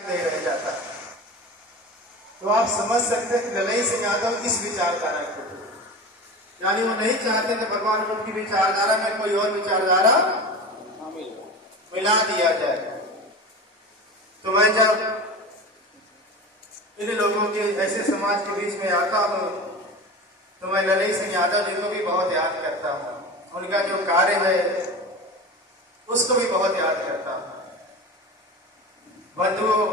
नहीं रह जाता। तो आप समझ सकते हैं ललई सिंह यादव इस विचारधारा को, यानी वो नहीं चाहते थे भगवान बुद्ध की विचारधारा में कोई और विचारधारा मिला दिया जाए। तो मैं जब इन लोगों के ऐसे समाज के बीच में आता हूँ तो मैं ललई सिंह यादव जी को भी बहुत याद करता हूँ, उनका जो कार्य है उसको भी बहुत याद करता हूँ। बंधुओं,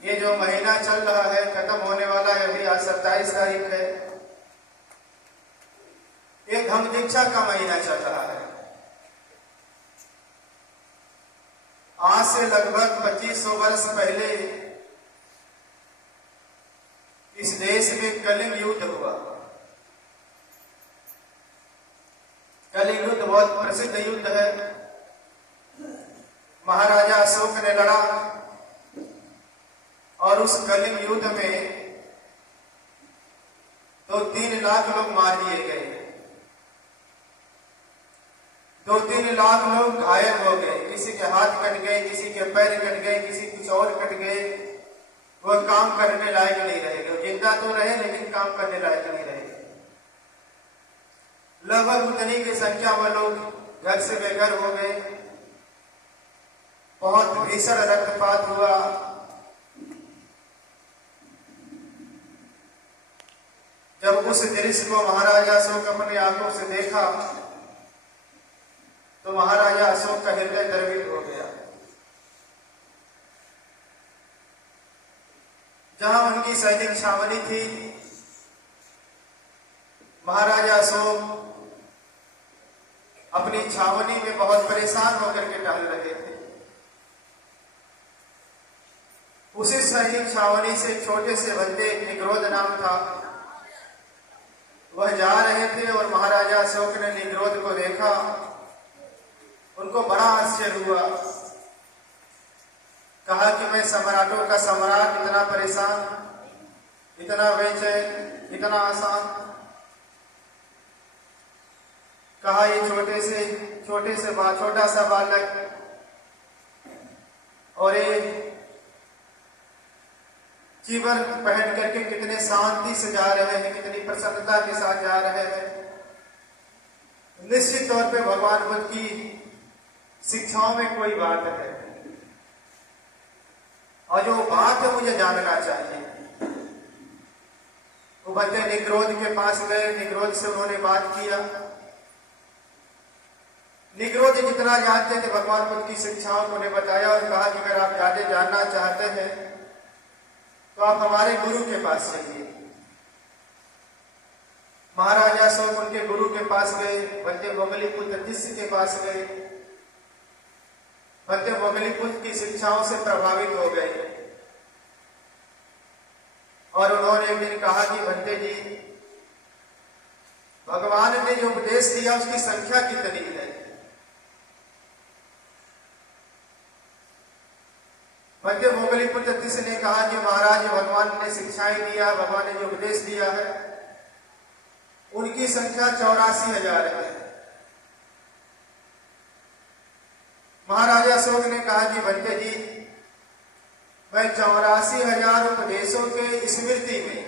ये जो महीना चल रहा है खत्म होने वाला है, अभी आज 27 तारीख है, एक धम्म दीक्षा का महीना चल रहा है। आज से लगभग 2500 वर्ष पहले इस देश में कलिंग युद्ध हुआ। कलिंग युद्ध बहुत प्रसिद्ध युद्ध है। महाराजा अशोक ने लड़ा और उस कलिंग युद्ध में 2-3 लाख लोग मार दिए गए, 2-3 लाख लोग घायल हो गए, किसी के हाथ कट गए, किसी के पैर कट गए, किसी कुछ और कट गए। वह काम करने लायक नहीं रहेगा, जिंदा तो रहे लेकिन काम करने लायक नहीं रहे। लगभग उतनी की संख्या में लोग घर से बेघर हो गए। बहुत भीषण रक्तपात हुआ। जब उस दृश्य को महाराजा अशोक अपनी आंखों से देखा तो महाराजा अशोक का हृदय द्रवित हो गया। जहां उनकी सैनिक छावनी थी, महाराजा अशोक अपनी छावनी में बहुत परेशान होकर के टहल रहे थे। उसी सैनिक छावनी से छोटे से बंदे, निग्रोध नाम था, वह जा रहे थे और महाराजा अशोक ने निग्रोध को देखा। उनको बड़ा आश्चर्य हुआ। कहा कि मैं सम्राटों का सम्राट, इतना परेशान, इतना बेचैन, इतना आसान। कहा ये छोटा सा बालक और ये जीवन पहन करके कितने शांति से जा रहे हैं, कितनी प्रसन्नता के साथ जा रहे हैं। निश्चित तौर पे भगवान बुद्ध की शिक्षाओं में कोई बात है, और जो बात है मुझे जानना चाहिए। वो बंदे निग्रोध के पास गए, निग्रोध से उन्होंने बात किया। निग्रोध जितना जानते थे भगवान बुद्ध की शिक्षाओं को उन्हें बताया और कहा कि अगर आप ज्यादा जानना चाहते हैं तो आप हमारे गुरु के पास चलिए। महाराजा अशोक उनके गुरु के पास गए, बंदे मोगलीपुत्र तिस्य के पास गए। बंदे मोगलीपुत्र की शिक्षाओं से प्रभावित हो गए और उन्होंने एक दिन कहा कि बंदे जी, भगवान ने जो उपदेश दिया उसकी संख्या कितनी है? बंदे मोगलीपुत्र तिस्य ने कहा कि महाराज, भगवान ने शिक्षाएं दिया, भगवान ने जो उपदेश दिया है उनकी संख्या 84,000 है। महाराजा अशोक ने कहा कि बंदे जी, मैं 84,000 उपदेशों के स्मृति में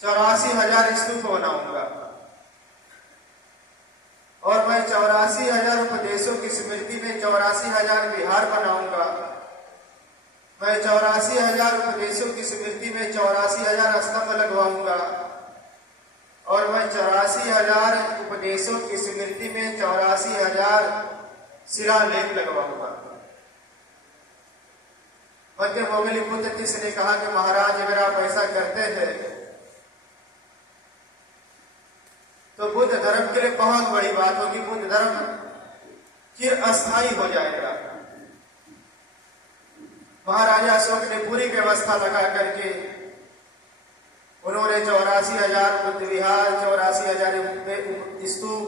84,000 स्तूप बनाऊंगा और मैं 84,000 उपदेशों की स्मृति में 84,000 विहार बनाऊंगा। मैं 84,000 उपदेशों की स्मृति में 84,000 स्तंभ लगवाऊंगा और मैं 84,000 उपदेशों की स्मृति में 84,000 शिलालेख लगवाऊंगा। बंदे मोगलीपुत्र तिस्य ने कहा कि महाराज, अगर आप ऐसा करते हैं तो बुद्ध धर्म के लिए बहुत बड़ी बात होगी। बुद्ध धर्म चिर अस्थायी हो जाएगा। महाराजा अशोक ने पूरी व्यवस्था लगा करके उन्होंने 84,000 बुद्ध विहार, 84,000 स्तूप,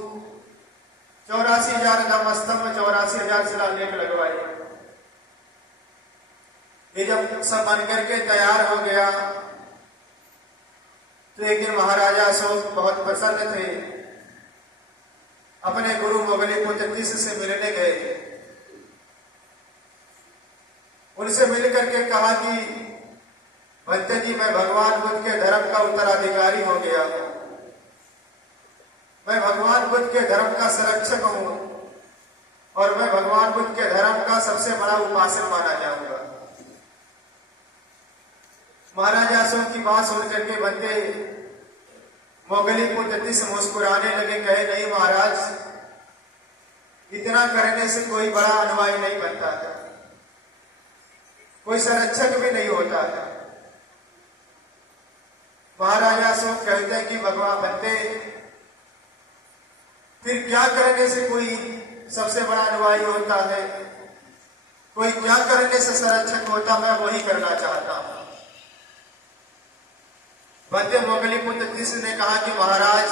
84,000 धम्मस्तंभ, 84,000 शिलालेख लगवाए। ये जब सब बन करके तैयार हो गया तो एक दिन महाराजा अशोक बहुत प्रसन्न थे, अपने गुरु मोगलीपुत्र तिस्य से मिलने गए। उनसे मिलकर के कहा कि भंते जी, मैं भगवान बुद्ध के धर्म का उत्तराधिकारी हो गया हूं। मैं भगवान बुद्ध के धर्म का संरक्षक हूं और मैं भगवान बुद्ध के धर्म का सबसे बड़ा उपासक माना जाऊंगा। महाराजा अशोक की बात सुनकर के भंते मोगलीपुत्र से मुस्कुराने लगे, कहे, नहीं महाराज, इतना करने से कोई बड़ा अनुयायी नहीं बनता था, कोई संरक्षक भी नहीं होता था। महाराजा अशोक कहते हैं कि भगवान बनते, फिर क्या करने से कोई सबसे बड़ा अनुयायी होता है, कोई क्या करने से संरक्षक होता, मैं वही करना चाहता हूं। बंदे मोगलीपुत्र ने कहा कि महाराज,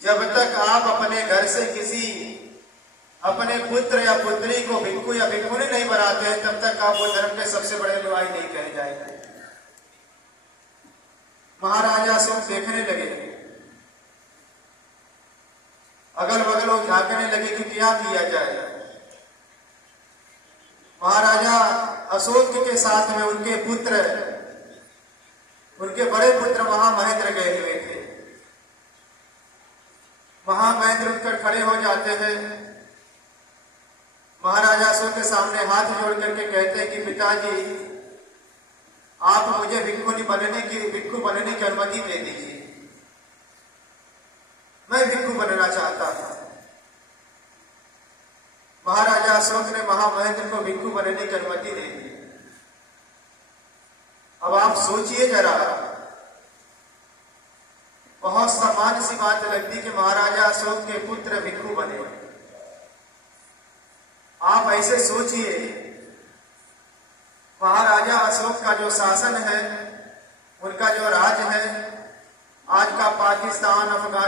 जब तक आप अपने घर से किसी अपने पुत्र या पुत्री को भिक्खु या भिक्खुनी नहीं बनाते हैं, तब तक आप वो धर्म के सबसे बड़े अनुयायी नहीं कहे जाएंगे। महाराजा अशोक देखने लगे, अगल बगल वो झांकने लगे कि क्या किया जाए। महाराजा अशोक के साथ में उनके पुत्र, उनके बड़े पुत्र महामहेंद्र गए हुए थे। महामहेंद्र उठकर खड़े हो जाते हैं, महाराजा अशोक के सामने हाथ जोड़ करके कहते हैं कि पिताजी, आप मुझे भिक्खु बनने की अनुमति दे दीजिए, मैं भिक्खु बनना चाहता था। महाराजा अशोक ने महामहेंद्र को भिक्खु बनने की अनुमति दे दी। अब आप सोचिए जरा, बहुत सामान्य सी बात लगती कि महाराजा अशोक के पुत्र भिक्खु बने। आप ऐसे सोचिए, महाराजा अशोक का जो शासन है, उनका जो राज है, आज का पाकिस्तान, अफगानिस्तान